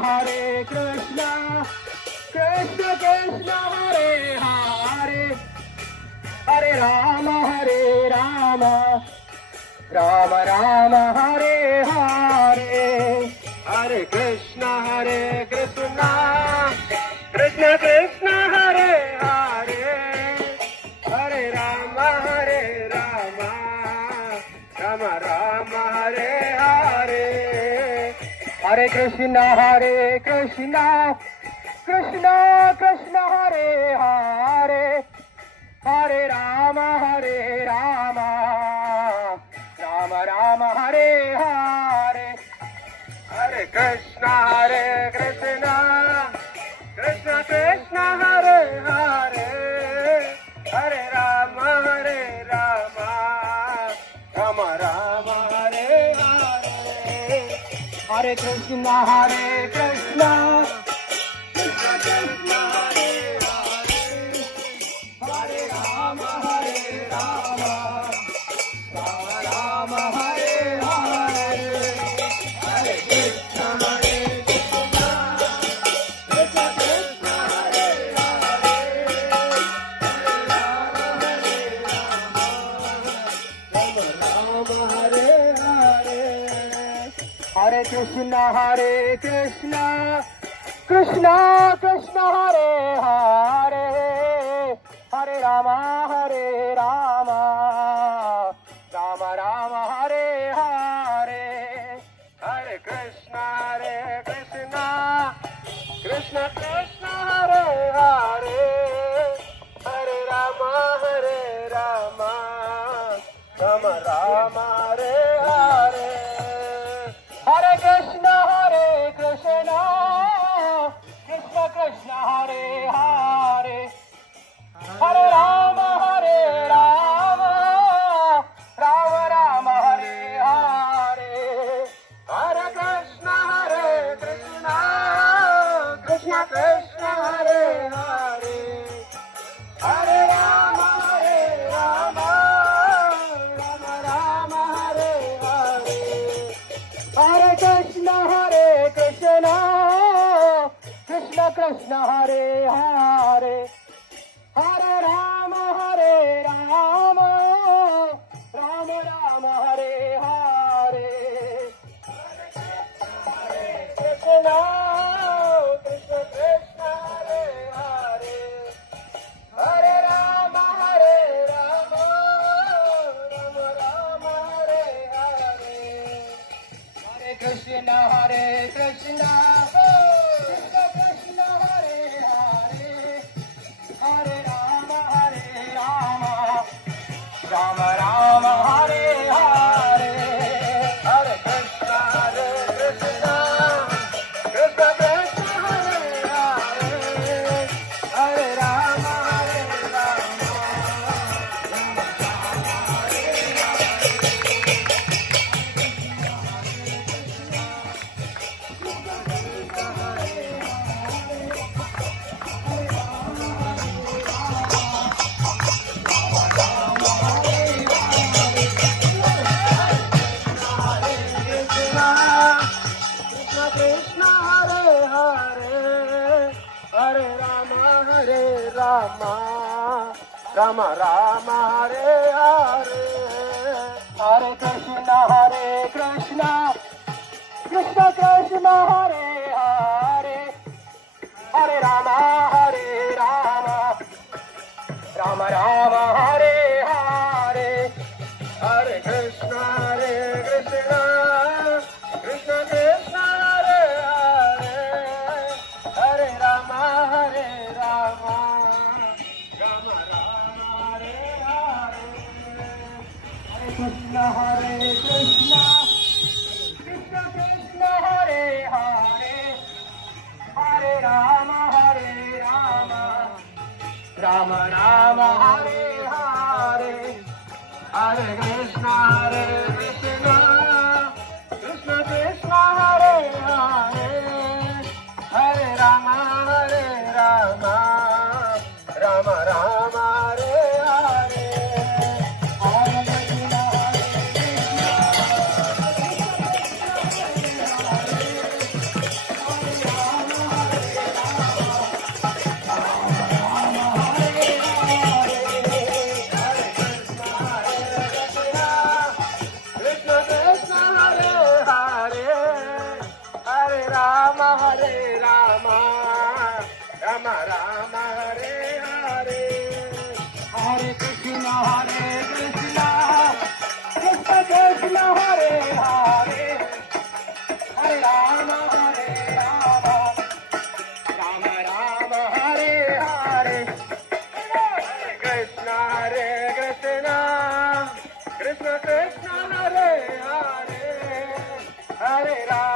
Hare Krishna, Krishna Krishna Hare Hare, Hare Rama, Rama Rama Hare Hare, Hare Krishna, Krishna Krishna Hare Hare, Hare Rama, Rama Rama Hare Hare. Hare Krishna, Krishna Krishna Hare Hare, Hare Rama, Rama Rama Hare Hare. Hare Krishna, Krishna Krishna Hare Hare, Hare Rama, Rama Rama Hare Hare. Hare Krishna, Krishna Krishna Hare Hare, Hare Rama, Rama Rama Hare Hare. Hare Krishna, Krishna Krishna Hare Hare, Hare Rama, Rama Hare Hare. Hare Krishna, Krishna Krishna Hare Hare, Hare Rama, Rama Rama Hare Hare. Hare Krishna, Krishna Krishna Hare Hare, Hare Rama, Rama Rama Hare Hare. Hare Krishna, Krishna Krishna Hare Hare, Hare Rama, Rama Rama Hare Hare. Hare Krishna, Krishna Krishna Hare Hare, Hare Rama, Rama Rama Hare Hare. Hare Krishna, Krishna Krishna Hare Hare, Hare Rama, Rama Rama Hare Hare. Hare Krishna, Krishna Hare Hare, Hare Rama, Rama Rama Hare Hare. Hare Krishna, Krishna Rama Rama Hare Hare. Hare Krishna, Krishna Krishna Hare Hare, Hare Rama, Krishna Hare Hare, Hare Rama, Rama Rama Hare Hare. Hare Krishna, Krishna Krishna Hare Hare, Hare Rama, Rama Rama Hare Hare. Hare Krishna, Krishna Krishna Hare Hare, Hare Rama, Rama Rama Hare Hare. Hare Krishna, Krishna Krishna Hare Hare, Hare Rama, Rama Rama Hare Hare. Hare Krishna, Krishna Krishna, Hare Hare, Hare Rama, Rama Rama, Hare Hare. Hare Krishna, Rama, Rama Rama, Hare Hare. Hare Krishna, Krishna Krishna, Hare Hare, Hare Rama, Rama Rama, Hare Hare. Hare Krishna, Krishna Krishna Krishna, Hare Hare, Hare Rama.